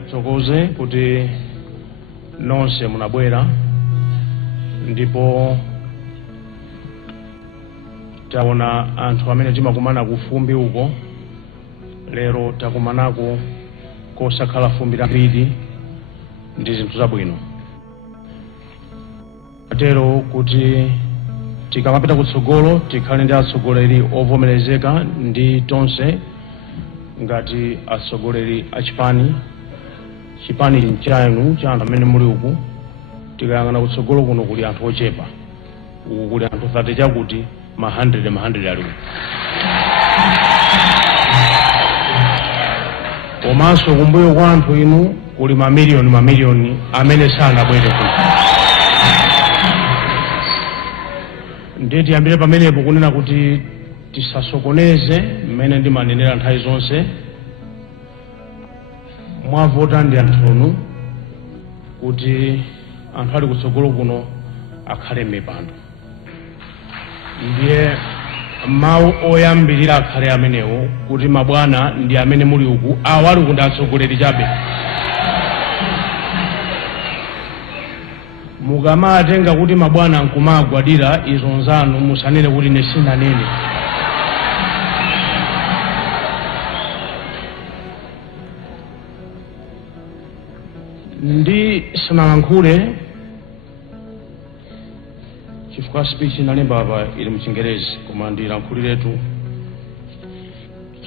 Tsokoze kuti nonse munabwera ndipo taona anthu amene timakumana ku fumbi uko lero takumanako kosakhala fumbi lambiri ndi zinthu zabwino. Atero kuti tikamapita kutsogolo tikhale ndi atsogoleri ovomerezeka ndi tonse ngati atsogoleri a chipani chanu cha anthu amene muli uku. Tikayang'ana kutsogolo kuno kuli anthu ochepa, uku kuli anthu 30 chakuti ma 100 ali uku. Komanso kumbuyo kwa anthu inu kuli mamiliyoni amene sanabwere kuno. Ndiye tiyambire pamenepo kunena kuti tisasokoneze mmene ndimanenera nthawi zonse. Mwavota ndi anthu kuti anthu ali kutsogolo kuno akhale m'mipando. Ndiye mawu oyambirira akhale amenewo kuti mabwana ndi amene muli uku awo ali uku ndi atsogoleri chabe. Mukamatenga kuti mabwana nkumagwadira izo nzanu musanene kuti ine sinanene. Ndi sinalankhule chifukwa speech inalemba apa ili mchingerezi koma ndilankhuliretu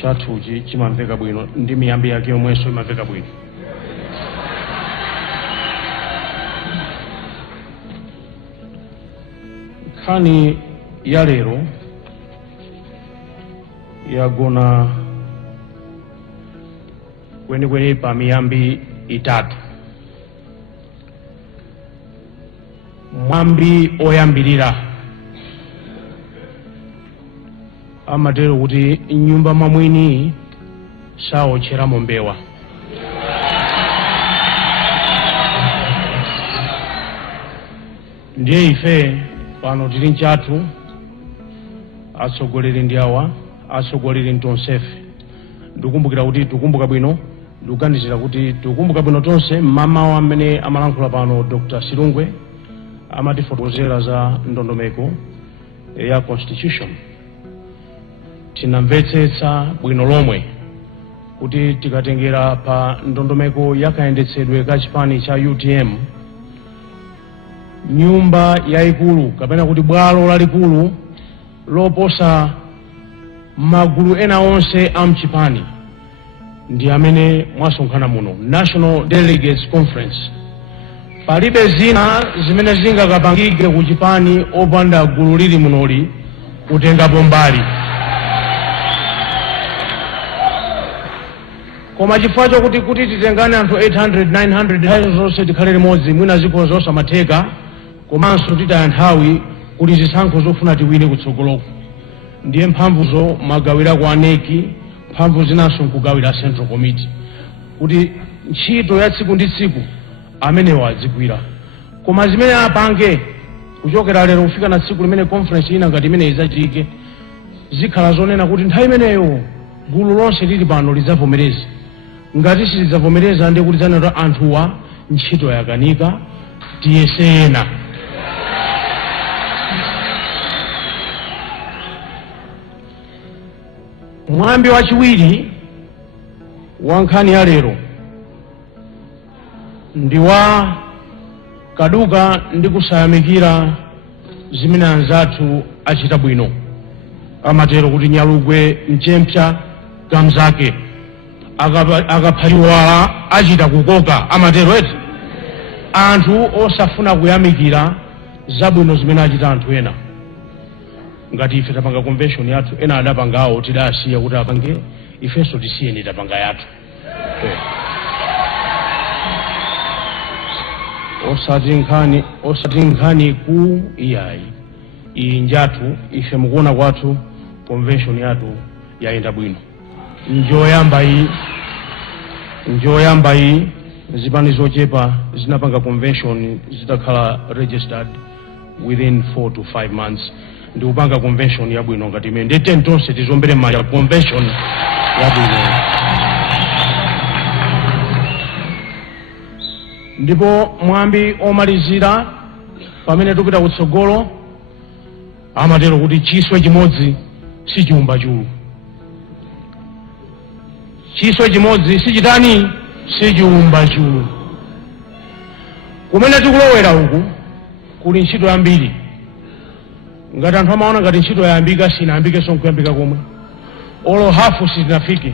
chathuchi chimamveka bwino ndi miyambi yake yomwenso imamveka bwino. Nkhani ya lero yagona kwenikweni pa miyambi itatu. Mwambi oyambirira amatero kuti nyumba mwamwini saotcheramo mbewa. Ndiye ife pano tili nchathu atsogoleri ndi awa, atsogoleri ntonsefe. Ndikumbukira kuti tukumbuka bwino, ndikuganizira kuti tukumbuka bwino tonse mama amene amalankhula pano Dr. Silungwe amatifotokozera za ndondomeko ya constitution. Tinamvetsetsa bwino lomwe kuti tikatengera pa ndondomeko yakayendetsedwe ka chipani cha UTM, nyumba yayikulu kapena kuti bwalo lalikulu loposa magulu ena onse amchipani ndi amene mwasonkhana muno, National Delegates Conference. Palibe zina zimene zingakapangike ku chipani opanda gulu lili munoli kutengapo mbali. Koma chifukwa chokuti titengane anthu 800 900 zonse tikhale limodzi mwina ziko zonse amatheka, komanso titaya nthawi kuti zisankho zofuna tiwine kutsogoloko. Ndiye mphamvuzo magawira kwa aneki, mphamvu zinanso nkugawira Central Committee kuti ntchito ya tsiku ndi tsiku amenewa azigwira. Koma zimene apange kuchokera lero kufika na tsiku limene conference ina ngati imene izachike zikhala zonena kuti nthawi imeneyo gulu lonse lili pano lidzavomereza. Ngati silidzavomereza ndiye kuti zanena anthuwa ntchito yakanika, tiyesena. Mwambi wachiwiri wa nkhani ya lero ndi wa kaduka ndi kusayamikira zimene anzathu achita bwino. Amatero kuti Nyalugwe mchempcha kamzake akaphaliwala achita kukoka. Amatero eti anthu osafuna kuyamikira zabwino zimene achita anthu ena. Ngati ife tapanga convention yathu ena adapanga awo tidasiya kuti apange, ifenso tisiyeni tapanga yathu. Osati nkhani ku iyayi iyi njathu ife mukuona kwathu convention yathu yayenda bwino. Njoyamba iyi zipani zochepa zinapanga convention zitakhala registered within 4 to 5 months. Ndi kupanga convention yabwino ngati imene ndete tonse tizombere manja convention yabwino. ndipo mwambi omalizira pamene tupita kutsogolo amatero kuti chiswe chimodzi si chiumba chulu. Chiswe chimodzi si chitani, si chiumba chulu. Kumene tikulowera uku kuli ntchito yambiri. Ngati anthu amaona ngati ntchito yayambika, sinayambike nkuyambika komwe. Olo hafu sitinafike.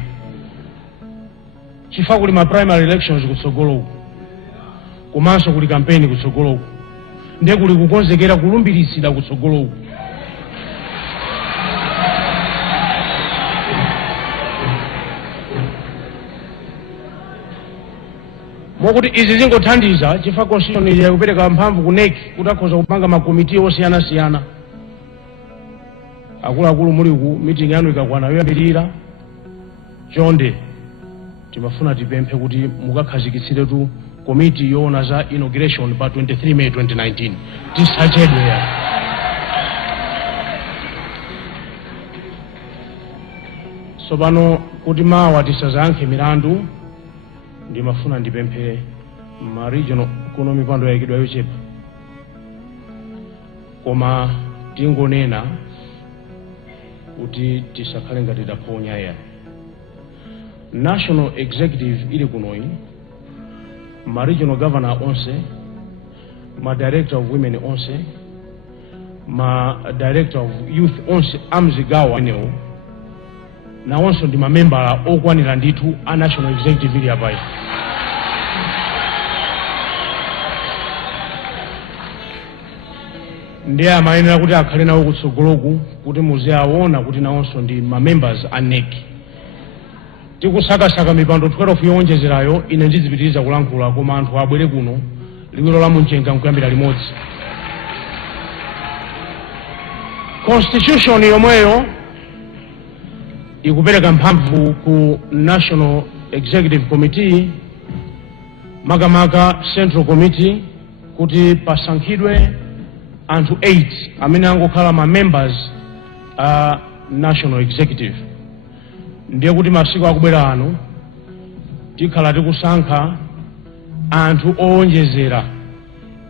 Chifukwa kuli ma primary elections kutsogolo uku. Komanso kuli kampeni kutsogolo uku. Ndiye kuli kukonzekera kulumbiritsidwa kutsogolo uku. Mokuti izi zingothandiza chifukwa constitution ili kupereka mphamvu ku NEC kuti akhoza kupanga makomiti osiyanasiyana. Akuluakulu muli ku meeting yanu ikakwana yoyambirira chonde timafuna tipemphe kuti mukakhazikitsire tu komiti yoona za inauguration pa 23 May 2019 tisachedwe ya. So pano kuti mawa tisazankhe milandu ndimafuna ndipemphe ma regional kuno mipando yayikidwa yochepa, koma tingonena kuti tisakhale ngati taponya ya. National executive ili kunoyi, ma regional governor onse, ma director of women onse, ma director of youth onse amzigawa eneo na onso ndi mamembala okwanira ndithu a national executive ili apai. Ndiye amayenera kuti akhale nawo kutsogoloku kuti muziaona kuti nawonso ndi mamembers a NEC. Tikusakasaka mipando 12 yowonjezerayo ine ndizipitiriza kulankhula, koma anthu abwere kuno liwiro la Munchenga nkuyambira limodzi. Constitution yomweyo ikupereka mphamvu ku National Executive Committee makamaka Central Committee kuti pasankhidwe anthu 8 amene angokhala ma members a National Executive. Ndiye kuti masiku akubwera ano tikhala tikusankha anthu owonjezera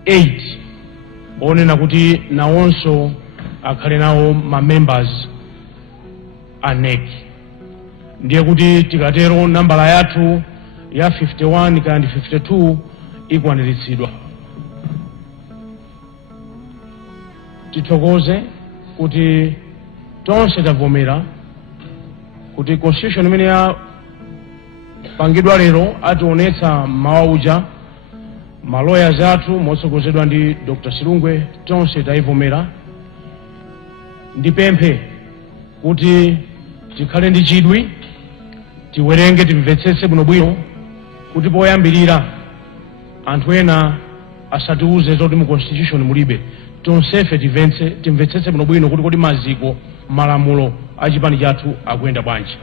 8 onena kuti nawonso akhale nawo ma members a NEC. Ndiye kuti tikatero nambala yathu ya 51 kandi 52 ikwaniritsidwa. Tithokoze kuti tonse tavomera kuti constitution imene ya pangidwa lero ationetsa mawauja ma lawyers athu motsogozedwa ndi Dr. Silungwe, tonse taivomera. Ndipemphe kuti tikhale ndi chidwi, tiwerenge, timvetsetse bwinobwino kuti poyambirira anthu ena asatiuze zoti mu constitution mulibe. Tonsefe timvetsetse bwinobwino kuti kodi maziko malamulo a chipani chathu akuyenda bwanji.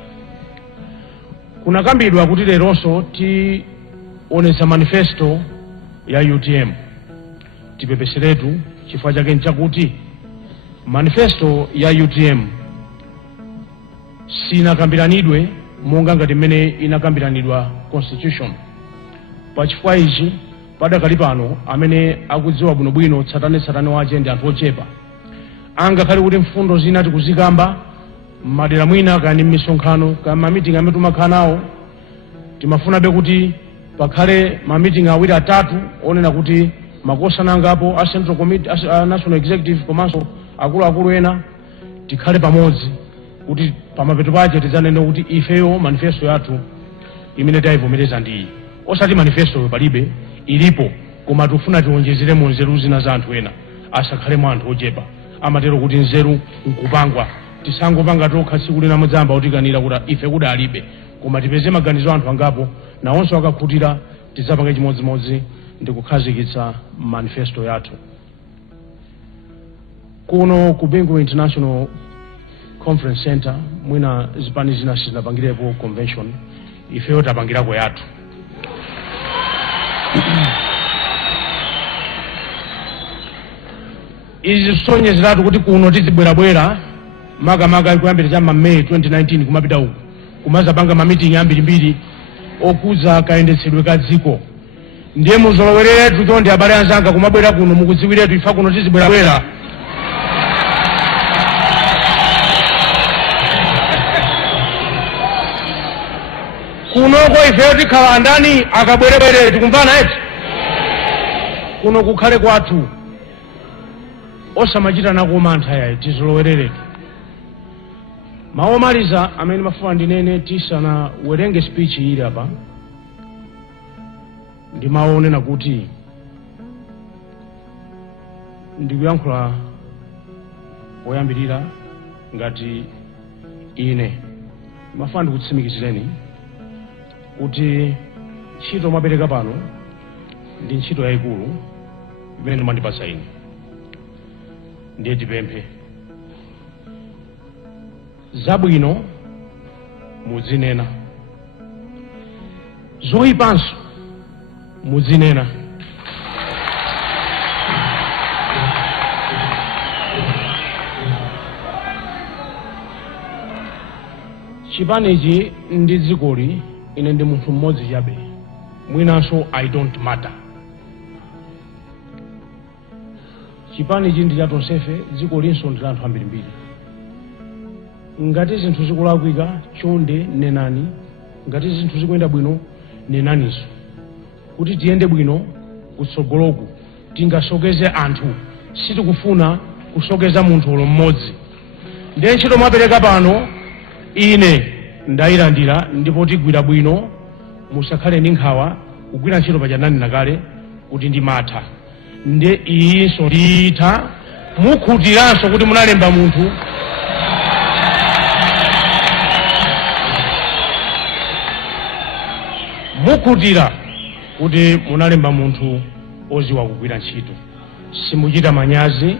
Kunakambidwa kuti leronso tionetsa manifesto ya UTM. Tipepeseretu chifukwa chake nchakuti manifesto ya UTM sinakambiranidwe monga ngati mmene inakambiranidwa constitution. Pachifukwa ichi padakali pano amene akudziwa bwinobwino tsatane wache ndi anthu ochepa. Angakhale kuti mfundo zina tikuzikamba madera mwina kani misonkhano kama ma meeting amene tumakhala nawo, timafunabe kuti pakhale ma meeting awiri atatu onena kuti makosa nangapo a Central Committee, a National Executive komanso akuluakulu ena tikhale pamodzi kuti pamapeto pache tidzanene kuti ifeyo manifesto yathu imene tayivomereza ndi iyi. Osati manifesto palibe, ilipo, koma tufuna tiwonjezeremo nzeru zina za anthu ena, asakhalemo anthu ochepa. Amatero kuti nzeru nkupangwa, tisangopanga tokha tsiku lina mudzamba utikanira kuti ife kuti alibe, koma tipeze maganizo anthu angapo nawonso akakhutira tidzapanga chimodzimodzi ndi kukhazikitsa manifesto yathu. Kuno ku Bingu International Conference Center mwina zipani zina sizinapangirepo convention, ifeyo tapangirako yathu. Izi sonjezeratu kuti kuno tizibwerabwera makamaka kuyambira cha May 2019 kumapita uku kumazapanga ma meeting ambirimbiri okuza kayendetsedwe ka dziko. ndiye muzolowereretu chonde abale anzanga kumabwera kuno mukudziwiretu ifa kuno tizibwerabwera. Kunoko ifeyo tikhala andani akabwerebwere tikumvana eti kuno kukhale kwathu osamachita nako mantha yayi tizolowereretu. Mawu omaliza amene mafuna ndinene tisana werenge speech ili apa ndi mawu onena kuti ndikuyankhula poyambirira ngati ine mafuna ndikutsimikizireni kuti ntchito mwapereka pano ndi ntchito yayikulu imene mwandipatsa ine. Ndiye tipemphe zabwino muzinena, zoyipanso muzinena. Chipanichi ndi dzikoli ine ndi munthu mmodzi chabe, mwinanso I don't matter. Chipanichi ndi chatonsefe, dziko linso ndi la anthu ambirimbiri. Ngati zinthu zikulakwika chonde nenani, ngati zinthu zikuyenda bwino nenaninso, kuti tiyende bwino kutsogoloku tingasokeze anthu, sitikufuna kusokeza munthu ulo mmodzi. Ndiye ntchito mwapereka pano ine ndayilandira ndipo tigwira bwino, musakhale ndi nkhawa kugwira ntchito pachanani nakale kuti ndimatha. Ndiye iyinso nditha mukhutiranso kuti munalemba munthu mukhutira kuti munalemba munthu oziwa kugwira ntchito, simuchita manyazi.